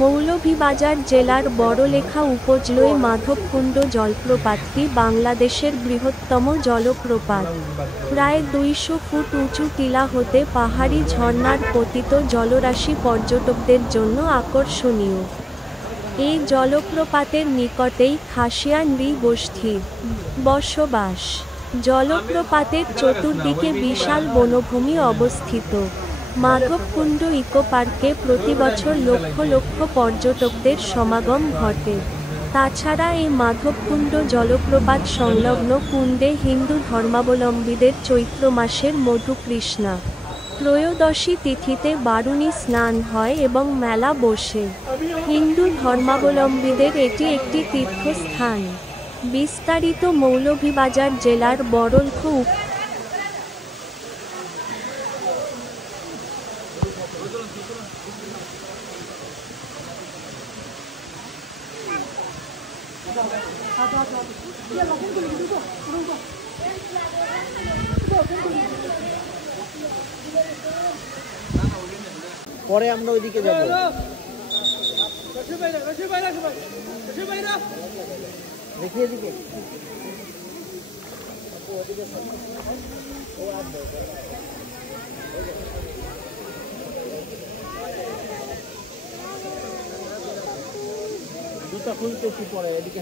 মৌলভীবাজার জেলার বড়লেখা উপজেলায় মাধবকুণ্ড জলপ্রপাতটি বাংলাদেশের বৃহত্তম জলপ্রপাত। প্রায় ২০০ ফুট উঁচু টিলা হতে পাহাড়ি ঝর্ণার পতিত জলরাশি পর্যটকদের জন্য আকর্ষণীয়। এই জলপ্রপাতের নিকটেই খাসিয়া নৃগোষ্ঠীর বসবাস। জলপ্রপাতের চতুর্দিকে বিশাল বনভূমি অবস্থিত। মাধবকুণ্ড ইকো পার্কে প্রতিবছর লক্ষ লক্ষ পর্যটকদের সমাগম ঘটে। তাছাড়া এই মাধবকুণ্ড জলপ্রপাত সংলগ্ন কুণ্ডে হিন্দু ধর্মাবলম্বীদের চৈত্র মাসের মধুকৃষ্ণা ত্রয়োদশী তিথিতে বারুণী স্নান হয় এবং মেলা বসে। হিন্দু ধর্মাবলম্বীদের এটি একটি তীর্থস্থান। বিস্তারিত মৌলভীবাজার জেলার বড়লেখা পরে আমরা ওইদিকে যাব। দেখি এদিকে জুতা খুলতেছি পরে এদিকে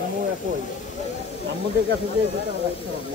আম্মু একই আম্মুদের কাছে যে জুতা রাখতে হবে